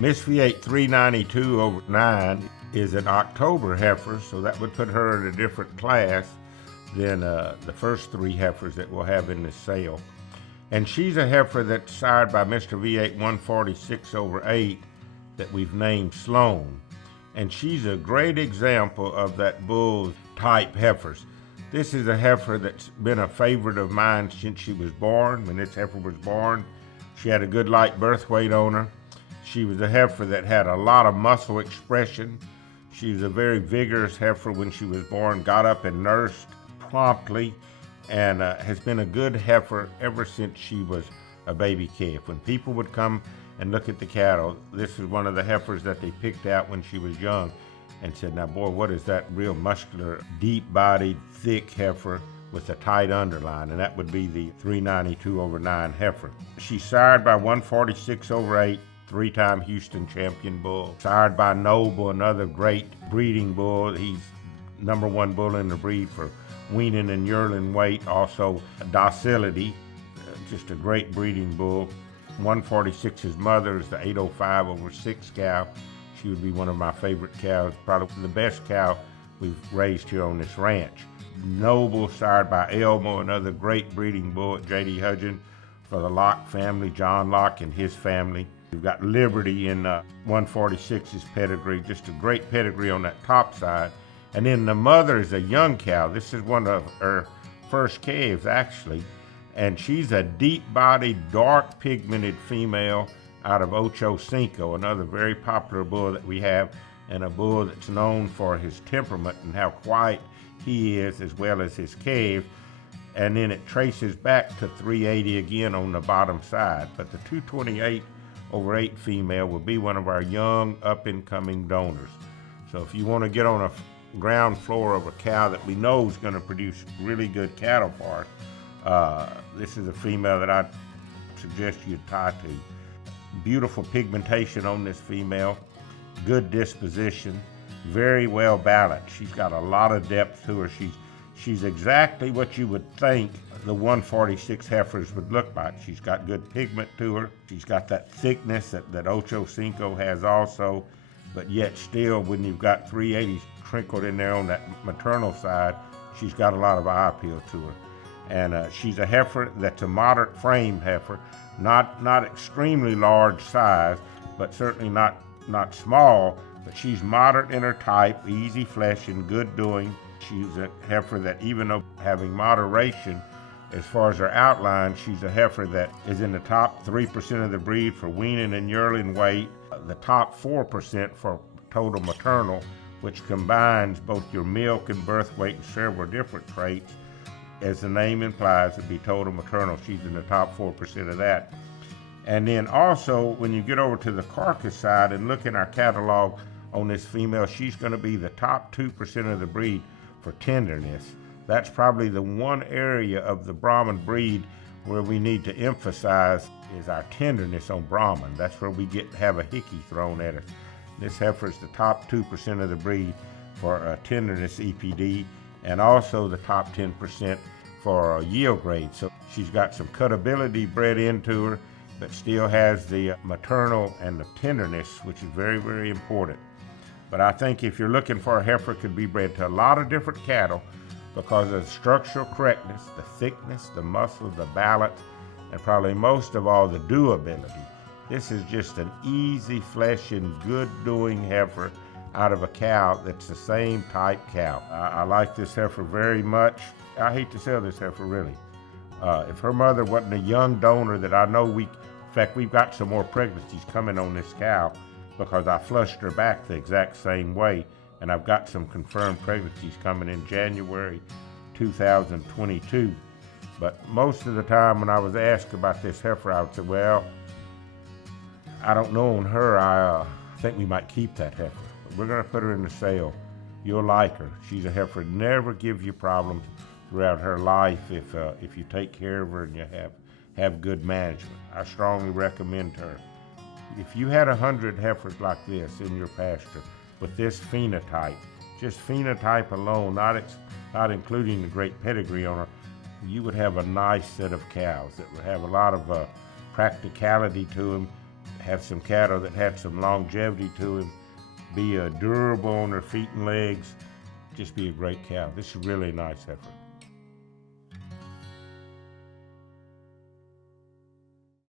Miss V8 392 over 9 is an October heifer, so that would put her in a different class than the first 3 heifers that we'll have in this sale. And she's a heifer that's sired by Mr. V8 146 over 8 that we've named Sloan. And she's a great example of that bull type heifers. This is a heifer that's been a favorite of mine since she was born. When this heifer was born, she had a good light birth weight on her. She was a heifer that had a lot of muscle expression. She was a very vigorous heifer when she was born, got up and nursed promptly, and has been a good heifer ever since she was a baby calf. When people would come and look at the cattle, this is one of the heifers that they picked out when she was young and said, now boy, what is that real muscular, deep-bodied, thick heifer with a tight underline? And that would be the 392 over 9 heifer. She's sired by 146 over 8, 3-time Houston champion bull. Sired by Noble, another great breeding bull. He's #1 bull in the breed for weaning and yearling weight, also docility, just a great breeding bull. 146's mother is the 805 over 6 cow. She would be one of my favorite cows, probably the best cow we've raised here on this ranch. Noble, sired by Elmo, another great breeding bull at J.D. Hudgens for the Locke family, John Locke and his family. We've got Liberty in 146's pedigree, just a great pedigree on that top side. And then the mother is a young cow. This is one of her first calves, actually. And she's a deep-bodied, dark pigmented female out of Ocho Cinco, another very popular bull that we have, and a bull that's known for his temperament and how quiet he is, as well as his calves. And then it traces back to 380 again on the bottom side. But the 228 over 8 female will be one of our young, up-and-coming donors. So if you want to get on a ground floor of a cow that we know is going to produce really good cattle for us, this is a female that I suggest you tie to. Beautiful pigmentation on this female, good disposition, very well balanced. She's got a lot of depth to her. She's exactly what you would think the 146 heifers would look like. She's got good pigment to her. She's got that thickness that Ocho Cinco has also, but yet still, when you've got 380s crinkled in there on that maternal side, she's got a lot of eye appeal to her. And she's a heifer that's a moderate frame heifer, not extremely large size, but certainly not small, but she's moderate in her type, easy flesh and good doing. She's a heifer that, even though having moderation as far as her outline, she's a heifer that is in the top 3% of the breed for weaning and yearling weight, the top 4% for total maternal, which combines both your milk and birth weight and several different traits. As the name implies, it'd be total maternal. She's in the top 4% of that. And then also, when you get over to the carcass side and look in our catalog on this female, she's going to be the top 2% of the breed for tenderness. That's probably the one area of the Brahman breed where we need to emphasize is our tenderness on Brahman. That's where we have a hickey thrown at us. This heifer is the top 2% of the breed for tenderness EPD, and also the top 10% for yield grade. So she's got some cutability bred into her, but still has the maternal and the tenderness, which is very, very important. But I think if you're looking for a heifer, could be bred to a lot of different cattle because of the structural correctness, the thickness, the muscle, the balance, and probably most of all, the doability. This is just an easy flesh and good doing heifer out of a cow that's the same type cow. I like this heifer very much. I hate to sell this heifer, really. If her mother wasn't a young donor that I know in fact, we've got some more pregnancies coming on this cow because I flushed her back the exact same way, and I've got some confirmed pregnancies coming in January 2022. But most of the time when I was asked about this heifer, I would say, well, I don't know on her. I think we might keep that heifer. We're going to put her in the sale. You'll like her. She's a heifer, never give you problems throughout her life if you take care of her and you have good management. I strongly recommend her. If you had 100 heifers like this in your pasture with this phenotype, just phenotype alone, not including the great pedigree on her, you would have a nice set of cows that would have a lot of practicality to them, have some cattle that had some longevity to him, be durable on their feet and legs, just be a great cow. This is really nice heifer.